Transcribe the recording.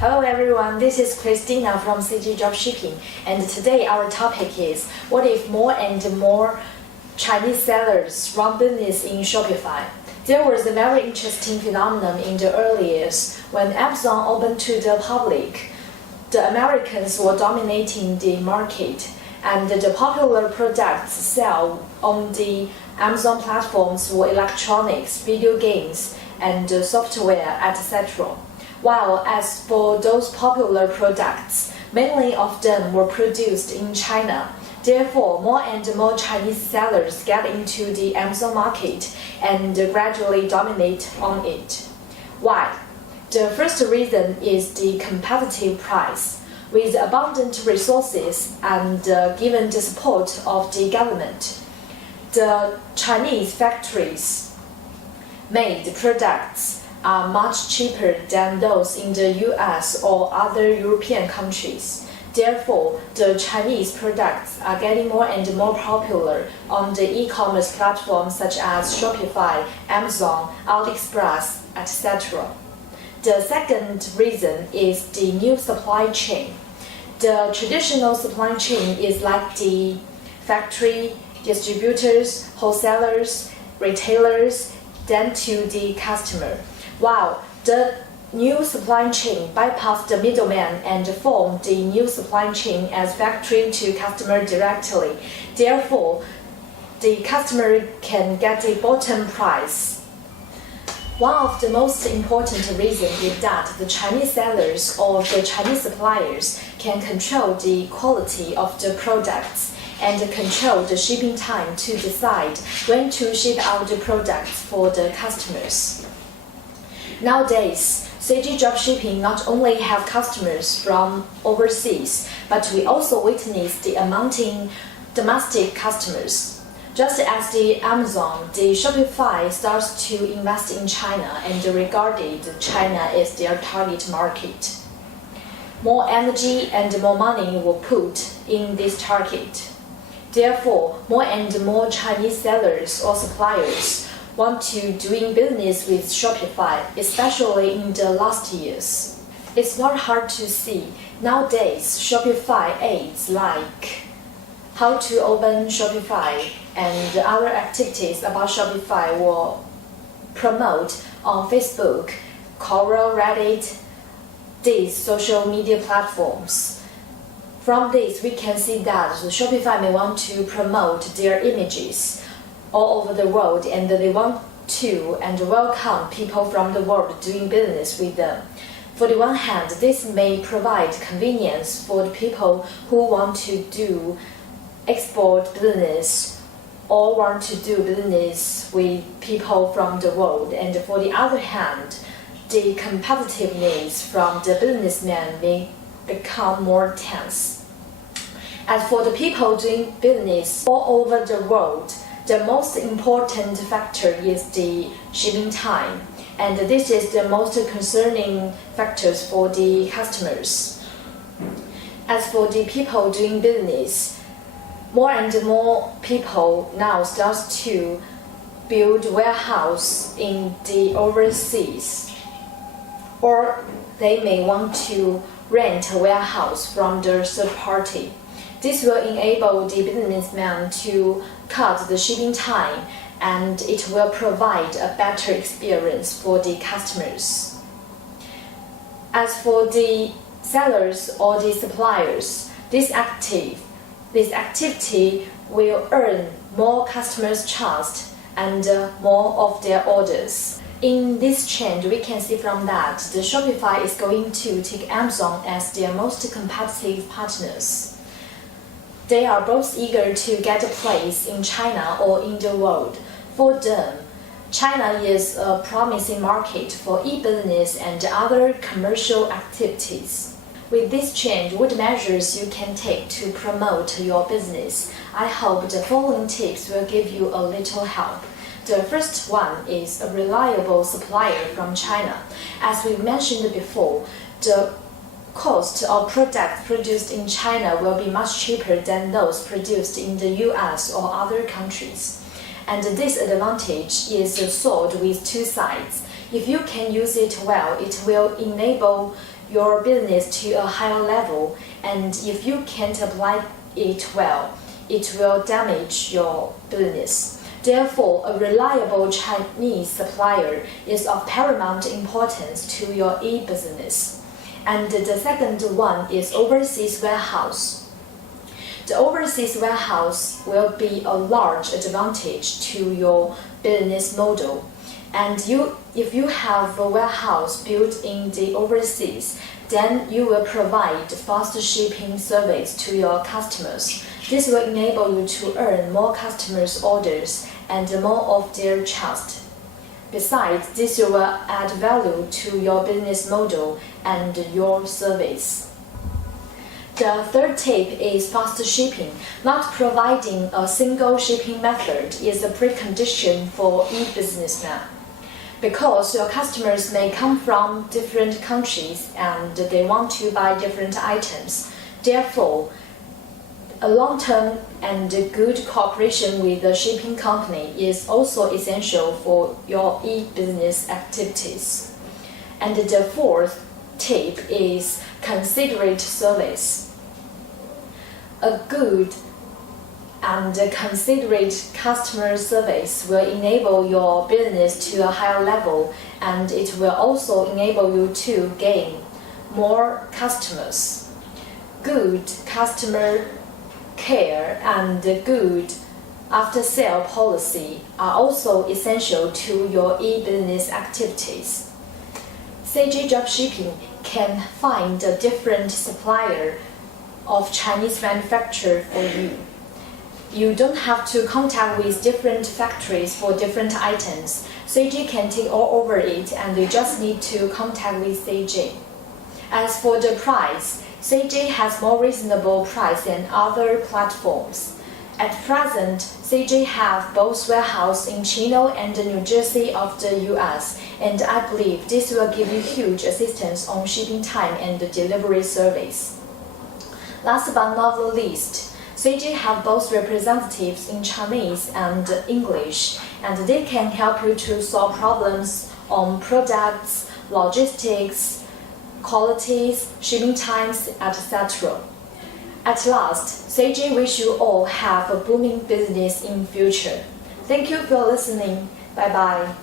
Hello everyone, this is Christina from CG Dropshipping, and today our topic is what if more and more Chinese sellers run business in Shopify? There was a very interesting phenomenon in the early years when Amazon opened to the public. The Americans were dominating the market, and the popular products sell on the Amazon platforms were electronics, video games, and software, etc. While as for those popular products, many of them were produced in China. Therefore, more and more Chinese sellers get into the Amazon market and gradually dominate on it. Why? The first reason is the competitive price. With abundant resources and given the support of the government, the Chinese factories made products are much cheaper than those in the US or other European countries. Therefore, the Chinese products are getting more and more popular on the e-commerce platforms such as Shopify, Amazon, AliExpress, etc. The second reason is the new supply chain. The traditional supply chain is like the factory, distributors, wholesalers, retailers, then to the customer. While the new supply chain bypassed the middleman and formed the new supply chain as factory to customer directly. Therefore, the customer can get a bottom price. One of the most important reasons is that the Chinese sellers or the Chinese suppliers can control the quality of the products and control the shipping time to decide when to ship out the products for the customers. Nowadays, CG Dropshipping not only have customers from overseas, but we also witness the amounting domestic customers. Just as the Amazon, the Shopify starts to invest in China and regarded China as their target market. More energy and more money were put in this target. Therefore, more and more Chinese sellers or suppliers want to doing business with Shopify, especially in the last years. It's not hard to see. Nowadays, Shopify aids like how to open Shopify and other activities about Shopify will promote on Facebook, Quora, Reddit, these social media platforms. From this, we can see that Shopify may want to promote their images all over the world, and they want to and welcome people from the world doing business with them. For the one hand, this may provide convenience for the people who want to do export business or want to do business with people from the world, and for the other hand, the competitive needs from the businessmen may become more tense. As for the people doing business all over the world, the most important factor is the shipping time, and this is the most concerning factors for the customers. As for the people doing business, more and more people now start to build warehouse in the overseas, or they may want to rent a warehouse from the third party. This will enable the businessman to cut the shipping time, and it will provide a better experience for the customers. As for the sellers or the suppliers, this activity will earn more customers' trust and more of their orders. In this change, we can see from that the Shopify is going to take Amazon as their most competitive partners. They are both eager to get a place in China or in the world. For them, China is a promising market for e-business and other commercial activities. With this change, what measures you can take to promote your business? I hope the following tips will give you a little help. The first one is a reliable supplier from China. As we mentioned before, the cost of products produced in China will be much cheaper than those produced in the US or other countries. And this advantage is a sword with two sides. If you can use it well, it will enable your business to a higher level, and if you can't apply it well, it will damage your business. Therefore, a reliable Chinese supplier is of paramount importance to your e-business. And the second one is overseas warehouse. The overseas warehouse will be a large advantage to your business model. And if you have a warehouse built in the overseas, then you will provide fast shipping service to your customers. This will enable you to earn more customers' orders and more of their trust. Besides, this will add value to your business model and your service. The third tip is fast shipping. Not providing a single shipping method is a precondition for e-businessman, because your customers may come from different countries and they want to buy different items. Therefore, a long-term and good cooperation with the shipping company is also essential for your e-business activities. And the fourth tip is considerate service. A good and considerate customer service will enable your business to a higher level, and it will also enable you to gain more customers. Good customer care and good after-sale policy are also essential to your e-business activities. CJ Dropshipping can find a different supplier of Chinese manufacturer for you. You don't have to contact with different factories for different items. CJ can take all over it, and you just need to contact with CJ. As for the price, CJ has more reasonable price than other platforms. At present, CJ have both warehouse in Chino and New Jersey of the US, and I believe this will give you huge assistance on shipping time and delivery service. Last but not the least, CJ have both representatives in Chinese and English, and they can help you to solve problems on products, logistics, qualities, shipping times, etc. At last, CJ wish you all have a booming business in future. Thank you for listening. Bye bye.